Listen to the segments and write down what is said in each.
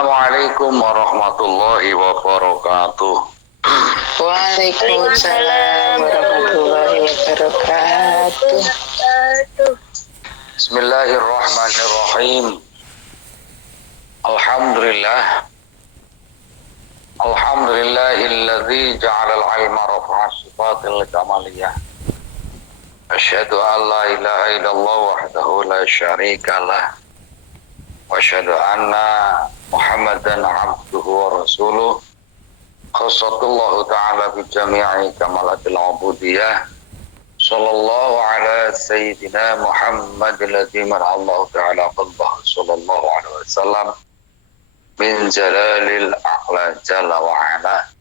Assalamualaikum warahmatullahi wabarakatuh. Waalaikumsalam warahmatullahi wabarakatuh. Bismillahirrahmanirrahim. Alhamdulillahilladzi ja'ala al-ilma rafa'a sifatil kamaliyah. Asyhadu an la ilaha illallah wahdahu la syarika lah. Wa asyhadu anna Muhammadan abduhu wa rasuluh. Khasatullahu ta'ala bi jami'i kamalatil ubudiyah. Sallallahu ala sayyidina Muhammad alladhi mar'allahu ta'ala qalbah sallallahu alaihi wasallam min jalalil a'la jalla wa ala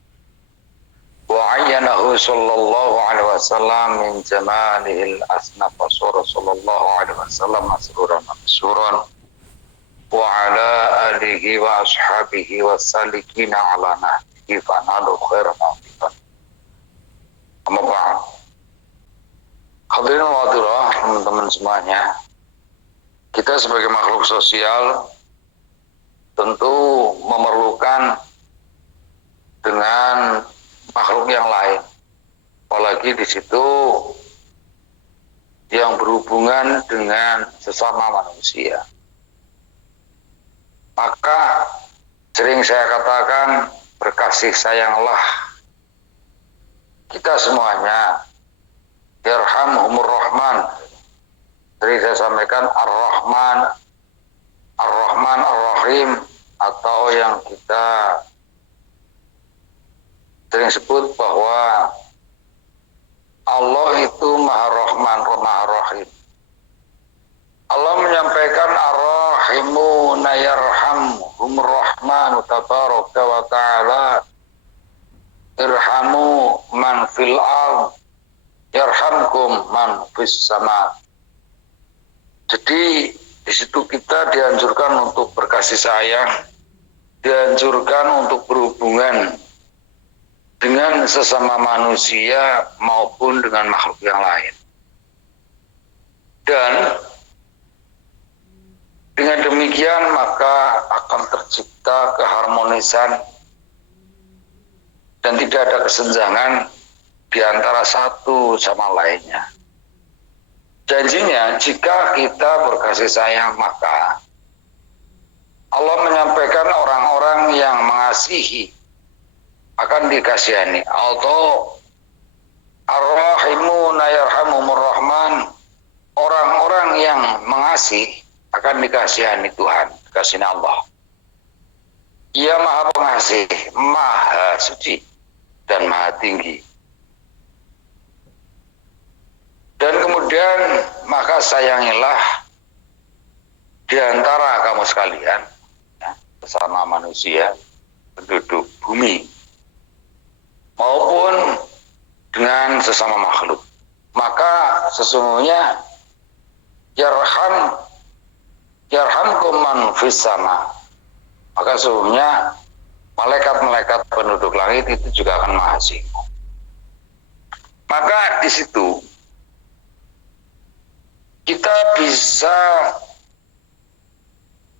wa ayyanahu sallallahu alaihi wasallam min jamalil asnaf wasura sallallahu alaihi wasallam masruran masuran wa ala alihi wa ashabihi wa salikina ala nahdihi fanalu khairan afifan amma ba'd. Hadirin wadilah, teman-teman semuanya, kita sebagai makhluk sosial tentu memerlukan dengan makhluk yang lain, apalagi di situ yang berhubungan dengan sesama manusia. Maka sering saya katakan, berkasih sayanglah kita semuanya. Yarhamhumur Rahman. Jadi saya sampaikan Ar-Rahman Ar-Rahim, atau yang kita sering sebut bahwa Allah itu Maha Rahman, Maha Rahim. Allah menyampaikan Ar-Rahimuna yarhamhumur Rahman tabaraka wa ta'ala irhamu man fil ardh yarhamkum man fis sama. Jadi di situ kita dianjurkan untuk berkasih sayang, dianjurkan untuk berhubungan dengan sesama manusia maupun dengan makhluk yang lain. Dan dengan demikian maka akan tercipta keharmonisan dan tidak ada kesenjangan di antara satu sama lainnya. Janjinya, jika kita berkasih sayang, maka Allah menyampaikan orang-orang yang mengasihi akan dikasihani. Atau Ar-Rahimuna yarhamumur Rahman, orang-orang yang mengasihi akan dikasihani Tuhan, dikasihani Allah. Ia Maha Pengasih, Maha Suci, dan Maha Tinggi. Dan kemudian maka sayangilah di antara kamu sekalian, ya, sesama manusia, penduduk bumi, maupun dengan sesama makhluk. Maka sesungguhnya yarhamkum man fis sama. Maka sesungguhnya malaikat-malaikat penduduk langit itu juga akan mengasihi. Maka di situ kita bisa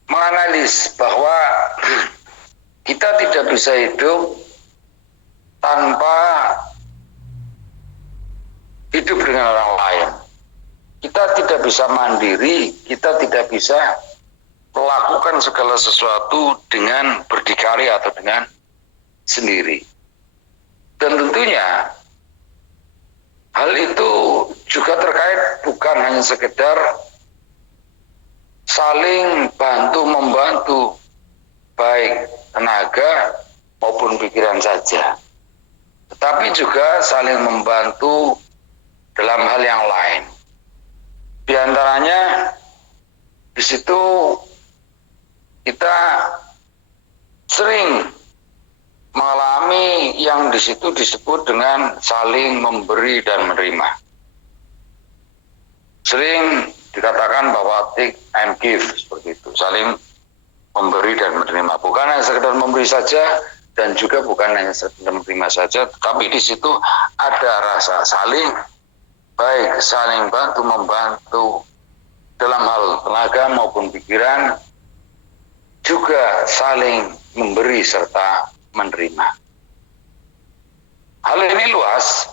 menganalisis bahwa kita tidak bisa hidup tanpa hidup dengan orang lain. Kita tidak bisa mandiri, kita tidak bisa melakukan segala sesuatu dengan berdikari atau dengan sendiri. Dan tentunya hal itu juga terkait bukan hanya sekedar saling bantu-membantu, baik tenaga maupun pikiran saja, tetapi juga saling membantu dalam hal yang lain. Di antaranya di situ kita sering mengalami yang di situ disebut dengan saling memberi dan menerima. Sering dikatakan bahwa take and give, seperti itu, saling memberi dan menerima. Bukan hanya sekedar memberi saja dan juga bukan hanya sekedar menerima saja, tetapi di situ ada rasa saling, baik saling bantu membantu dalam hal tenaga maupun pikiran, juga saling memberi serta menerima. Hal ini luas,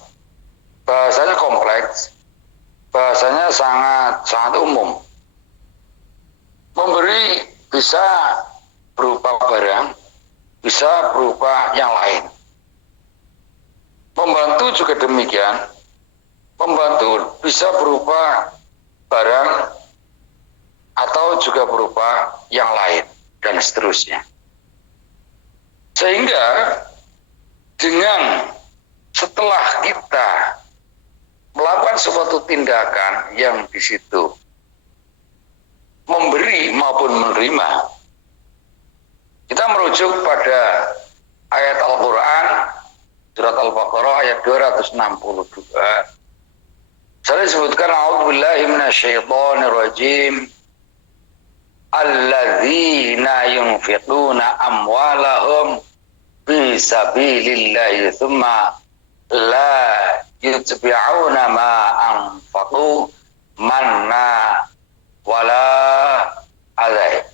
bahasanya kompleks, bahasanya sangat umum. Memberi bisa berupa barang, bisa berupa yang lain. Membantu juga demikian. Membantu bisa berupa barang atau juga berupa yang lain dan seterusnya. Sehingga dengan setelah kita melakukan suatu tindakan yang di situ memberi maupun menerima, kita merujuk pada ayat Al-Quran surat Al-Baqarah ayat 262. Saya disebutkan a'udzubillahi minasyaitonir rajim. Alladzina yunfiquna amwalahum fi sabilillahi tsumma la yutbi'una ma anfaqu manna wala adai.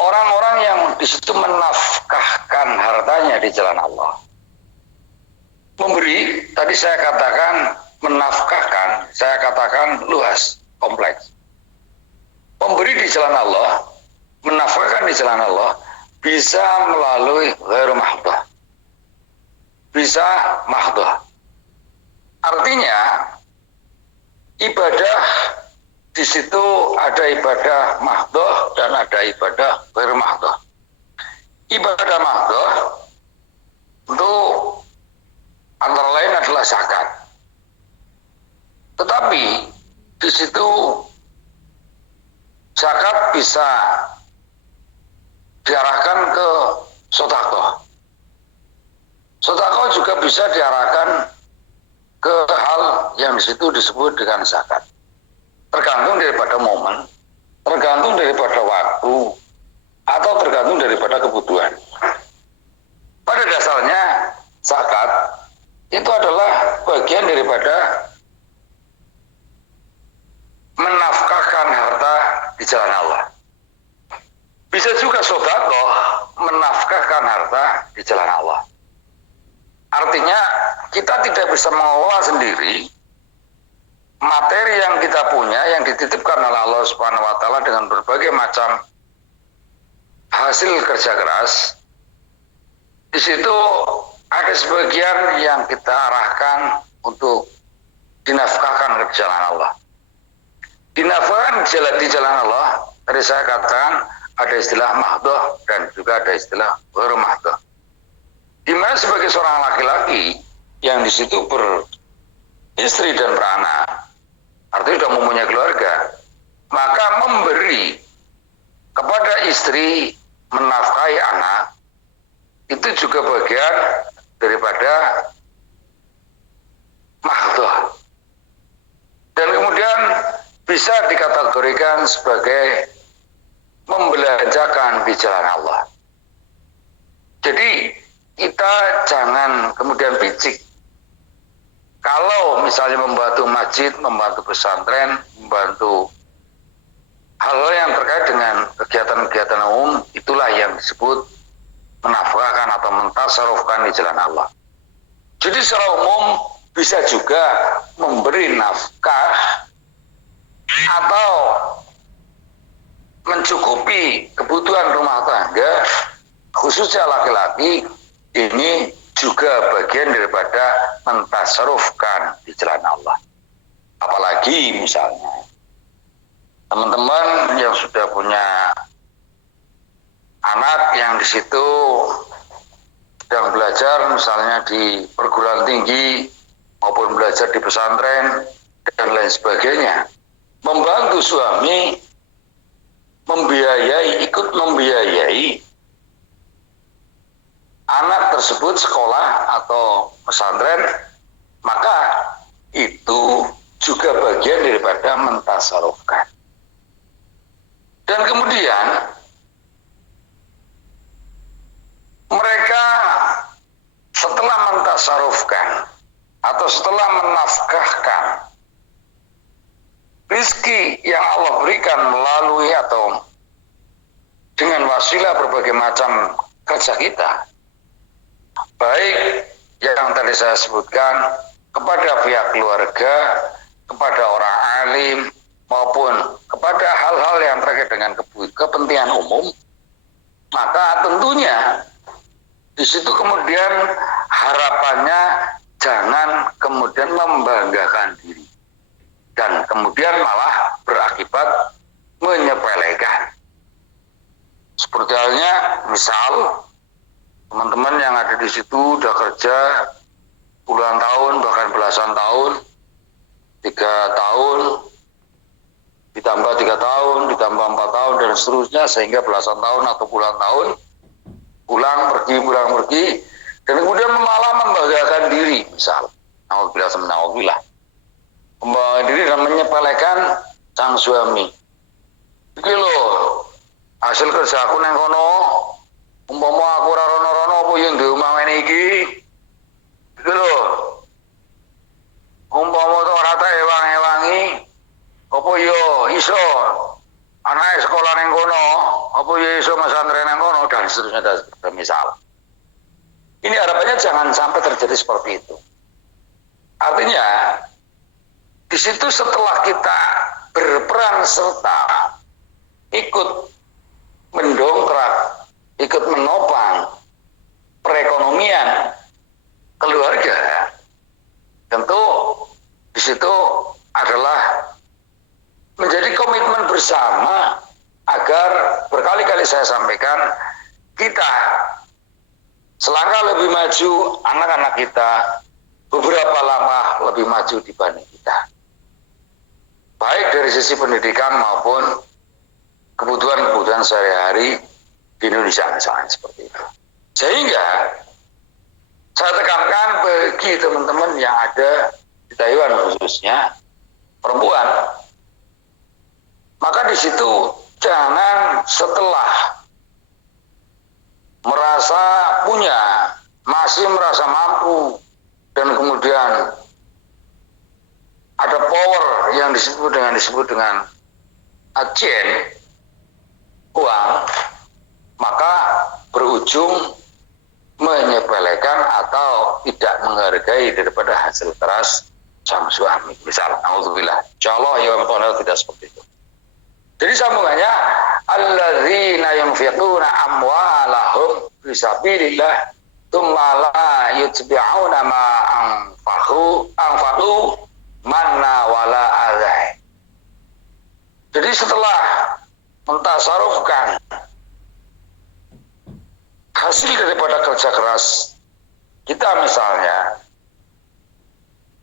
Orang-orang yang di situ menafkahkan hartanya di jalan Allah. Memberi, tadi saya katakan menafkahkan, saya katakan luas, kompleks. Memberi di jalan Allah, menafkahkan di jalan Allah, bisa melalui ghairu mahdoh. Bisa mahdoh. Artinya, ibadah di situ ada ibadah mahdoh dan ada ibadah ghairu mahdoh. Ibadah mahdoh untuk antara lain adalah zakat. Tetapi di situ zakat bisa diarahkan ke sedekah. Sedekah juga bisa diarahkan ke hal yang di situ disebut dengan zakat. Tergantung daripada momen, tergantung daripada waktu, atau tergantung daripada kebutuhan. Pada dasarnya zakat itu adalah bagian daripada menafkahkan harta di jalan Allah. Bisa juga sedekah menafkahkan harta di jalan Allah. Artinya kita tidak bisa mengelola sendiri materi yang kita punya yang dititipkan oleh Allah Subhanahu wa taala dengan berbagai macam hasil kerja keras. Di situ ada sebagian yang kita arahkan untuk dinafkahkan ke jalan Allah. Dinafkahkan di jalan Allah, tadi saya katakan ada istilah mahdoh dan juga ada istilah ghairu mahdoh. Di mana sebagai seorang laki-laki yang di situ beristri dan beranak, artinya sudah mempunyai keluarga, maka memberi kepada istri menafkahi anak itu juga bagian daripada mahdoh. Dan kemudian bisa dikategorikan sebagai membelanjakan di jalan Allah. Jadi kita jangan kemudian picik. Kalau misalnya membantu masjid, membantu pesantren, membantu hal-hal yang terkait dengan kegiatan-kegiatan umum, itulah yang disebut menafkahkan atau mentasarufkan di jalan Allah. Jadi secara umum bisa juga memberi nafkah atau mencukupi kebutuhan rumah tangga, khususnya laki-laki, ini juga bagian daripada mentasarufkan di jalan Allah. Apalagi misalnya teman-teman yang sudah punya anak yang di situ sedang belajar misalnya di perguruan tinggi maupun belajar di pesantren dan lain sebagainya, membantu suami ikut membiayai anak tersebut sekolah atau pesantren, maka itu juga bagian daripada mentasarufkan. Dan kemudian mereka setelah mentasarufkan atau setelah menafkahkan rizki yang Allah berikan melalui atau dengan wasilah berbagai macam kerja kita, baik yang tadi saya sebutkan kepada pihak keluarga, kepada orang alim, maupun kepada hal-hal yang terkait dengan kepentingan umum, maka tentunya di situ kemudian harapannya jangan kemudian membanggakan diri dan kemudian malah berakibat menyepelekan. Seperti halnya misal teman-teman yang ada di situ udah kerja puluhan tahun bahkan belasan tahun, 3 tahun ditambah 3 tahun ditambah 4 tahun dan seterusnya sehingga belasan tahun atau puluhan tahun pulang pergi dan kemudian malah membanggakan diri, misal naudzubillah membanggakan diri dan menyepelekan sang suami. Iki lho hasil kerja aku nang kono, umpama aku ora rono-rono apa yang di omah ngene iki. Iki lho umpama to ora tak ewang-ewangi apa yo iso anak sekolah nang kono, apa yo iso pesantren nang kono dan seterusnya dan misal. Ini harapannya jangan sampai terjadi seperti itu. Artinya di situ setelah kita berperan serta ikut mendongkrak, ikut menopang perekonomian keluarga, tentu di situ adalah menjadi komitmen bersama agar berkali-kali saya sampaikan kita selangkah lebih maju, anak-anak kita beberapa langkah lebih maju dibanding kita. Baik dari sisi pendidikan maupun kebutuhan-kebutuhan sehari-hari di Indonesia misalnya seperti itu. Sehingga saya tekankan bagi teman-teman yang ada di Taiwan khususnya perempuan, maka di situ jangan setelah merasa punya, masih merasa mampu dan kemudian ada power yang disebut dengan agen uang, maka berujung menyepelekan atau tidak menghargai daripada hasil keras sang suami. Misal, alhamdulillah, insyaallah ya tidak seperti itu. Jadi sambungannya, alladzina yunfiquna amwalahum fi sabilillah tsumma la yutbi'una ma anfaqu manna wala adai. Jadi setelah mentasarufkan hasil daripada kerja keras kita misalnya,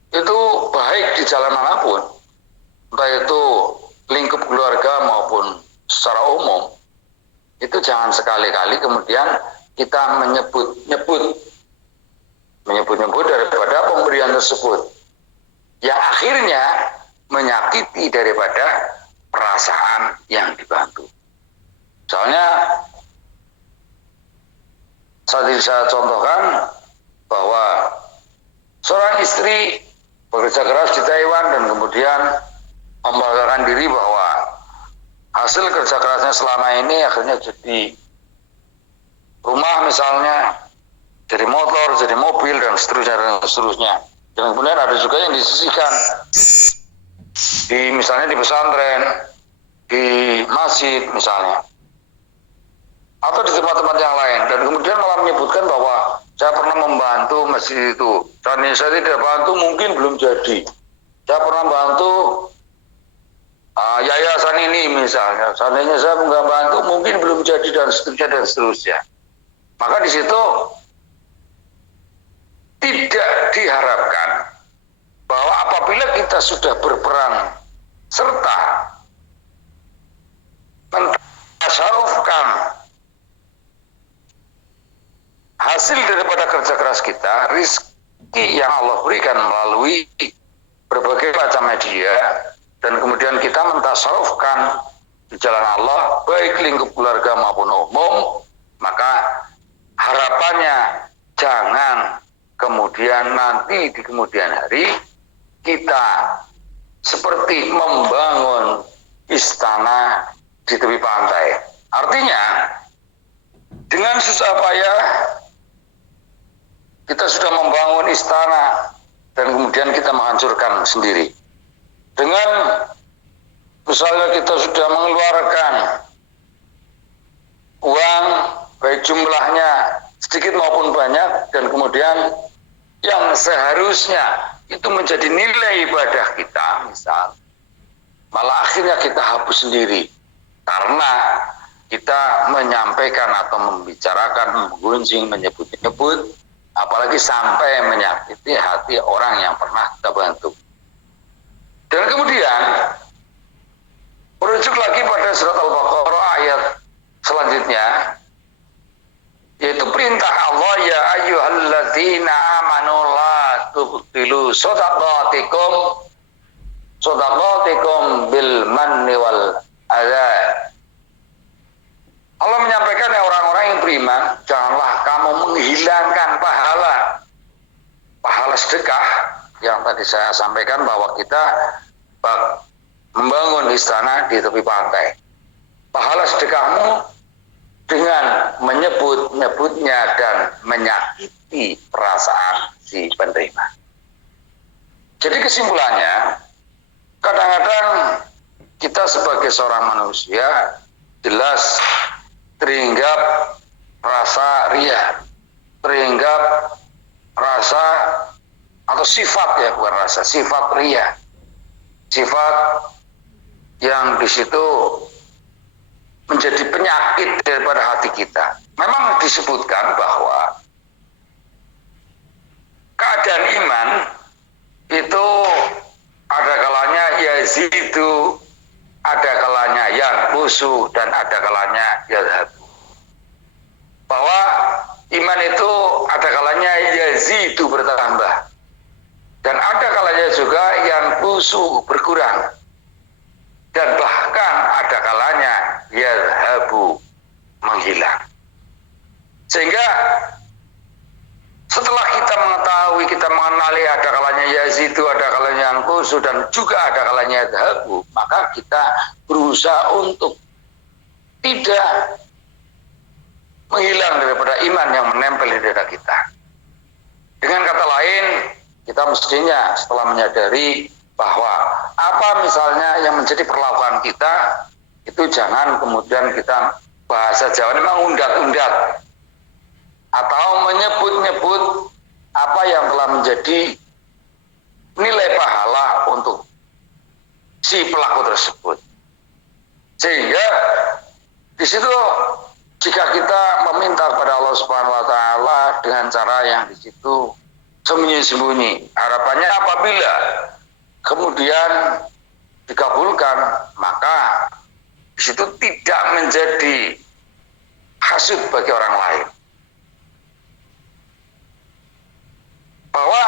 itu baik di jalan manapun, entah itu lingkup keluarga maupun secara umum, itu jangan sekali-kali kemudian kita menyebut daripada pemberian tersebut yang akhirnya menyakiti daripada perasaan yang dibantu. Soalnya saya contohkan bahwa seorang istri bekerja keras di Taiwan dan kemudian membanggakan diri bahwa hasil kerja kerasnya selama ini akhirnya jadi rumah misalnya, jadi motor, jadi mobil dan seterusnya. Dan kemudian ada juga yang disisihkan di misalnya di pesantren, di masjid misalnya, atau di tempat-tempat yang lain, dan kemudian malah menyebutkan bahwa saya pernah membantu masjid itu, dan saya tidak bantu mungkin belum jadi, saya pernah bantu yayasan ini misalnya, seandainya saya nggak bantu mungkin belum jadi dan seterusnya. Maka di situ tidak diharapkan bahwa apabila kita sudah berperan serta mentasarufkan hasil daripada kerja keras kita, rezeki yang Allah berikan melalui berbagai macam media, dan kemudian kita mentasarufkan di jalan Allah, baik lingkup keluarga maupun umum, maka harapannya jangan kemudian nanti di kemudian hari kita seperti membangun istana di tepi pantai. Artinya, dengan susah payah kita sudah membangun istana dan kemudian kita menghancurkan sendiri. Dengan misalnya kita sudah mengeluarkan uang baik jumlahnya sedikit maupun banyak dan kemudian yang seharusnya itu menjadi nilai ibadah kita misal malah akhirnya kita hapus sendiri karena kita menyampaikan atau membicarakan, menggunjing, menyebut-nyebut apalagi sampai menyakiti hati orang yang pernah kita bantu. Dan kemudian merujuk lagi pada surat Al-Baqarah ayat selanjutnya, yaitu perintah Allah, ya ayyuhalladzina amanu la tubtilu shadaqatikum bil manni wal adha. Allah menyampaikan ya orang-orang yang beriman, janganlah kamu menghilangkan pahala sedekah yang tadi saya sampaikan bahwa kita membangun istana di tepi pantai. Pahala sedekahmu dengan menyebut-nyebutnya dan menyakiti perasaan si penerima. Jadi kesimpulannya, kadang-kadang kita sebagai seorang manusia jelas teringgap rasa riya, teringgap rasa atau sifat ya, bukan rasa, sifat riya, sifat yang di situ menjadi penyakit daripada hati kita. Memang disebutkan bahwa keadaan iman itu ada kalanya yazidu, ada kalanya yanqusu, dan ada kalanya yadhabu. Bahwa iman itu ada kalanya yazidu bertambah, dan ada kalanya juga yanqusu berkurang, dan bahkan ada kalanya yadhabu menghilang. Sehingga setelah kita mengetahui, kita mengenali ada kalanya yazidu, ada kalanya yanqusu, dan juga ada kalanya yadhabu, maka kita berusaha untuk tidak menghilang daripada iman yang menempel di dada kita. Dengan kata lain, kita mestinya setelah menyadari bahwa apa misalnya yang menjadi perlakuan kita, itu jangan kemudian kita bahasa Jawa ini mengundat-undat atau menyebut-nyebut apa yang telah menjadi nilai pahala untuk si pelaku tersebut. Sehingga di situ jika kita meminta kepada Allah Subhanahu wa taala dengan cara yang di situ sembunyi-sembunyi, harapannya apabila kemudian dikabulkan, maka di situ tidak menjadi hasud bagi orang lain. Bahwa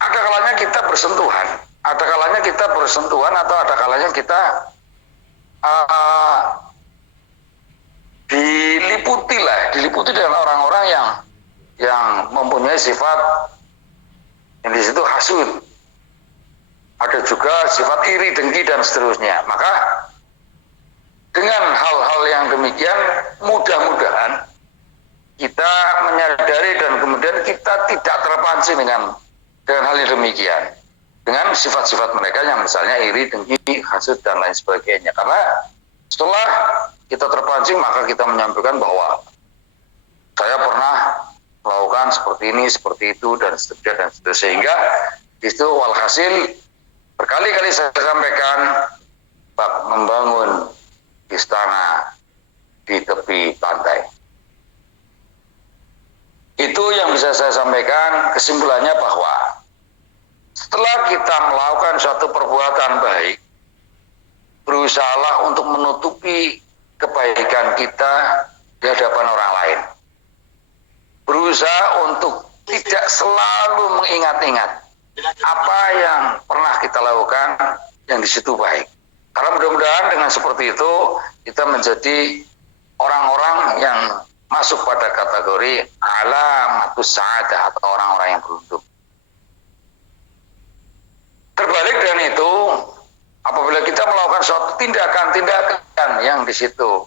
ada kalanya kita bersentuhan, ada kalanya kita bersentuhan atau ada kalanya kita diliputi dengan orang-orang yang mempunyai sifat yang di situ hasud. Ada juga sifat iri, dengki, dan seterusnya. Maka dengan hal-hal yang demikian, mudah-mudahan kita menyadari dan kemudian kita tidak terpancing dengan hal yang demikian, dengan sifat-sifat mereka yang misalnya iri, dengki, hasud, dan lain sebagainya. Karena setelah kita terpancing, maka kita menyampaikan bahwa saya pernah melakukan seperti ini, seperti itu, dan seterusnya, dan seterusnya. Sehingga itu walhasil berkali-kali saya sampaikan, membangun istana di tepi pantai. Itu yang bisa saya sampaikan. Kesimpulannya bahwa setelah kita melakukan suatu perbuatan baik, berusahalah untuk menutupi kebaikan kita di hadapan orang lain. Berusaha untuk tidak selalu mengingat-ingat apa yang pernah kita lakukan yang di situ baik. Karena mudah-mudahan dengan seperti itu kita menjadi orang-orang yang masuk pada kategori alamatus sa'adah atau orang-orang yang beruntung. Terbalik dengan itu, apabila kita melakukan suatu tindakan-tindakan yang di situ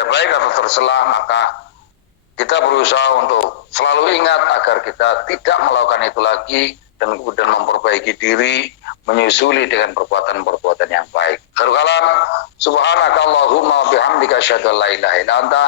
tidak baik atau tercela, maka kita berusaha untuk selalu ingat agar kita tidak melakukan itu lagi dan kemudian memperbaiki diri, menyusuli dengan perbuatan-perbuatan yang baik. Akhirul kalam, subhanakallahumma bihamdika asyhadu an la ilaha illa anta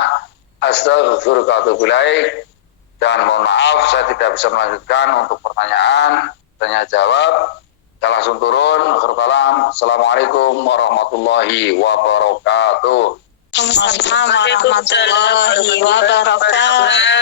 astaghfiruka wa atubu ilaik. Dan mohon maaf saya tidak bisa melanjutkan untuk pertanyaan, tanya jawab. Kita langsung turun. Akhirul kalam. Assalamualaikum warahmatullahi wabarakatuh. Waalaikumsalam warahmatullahi wabarakatuh.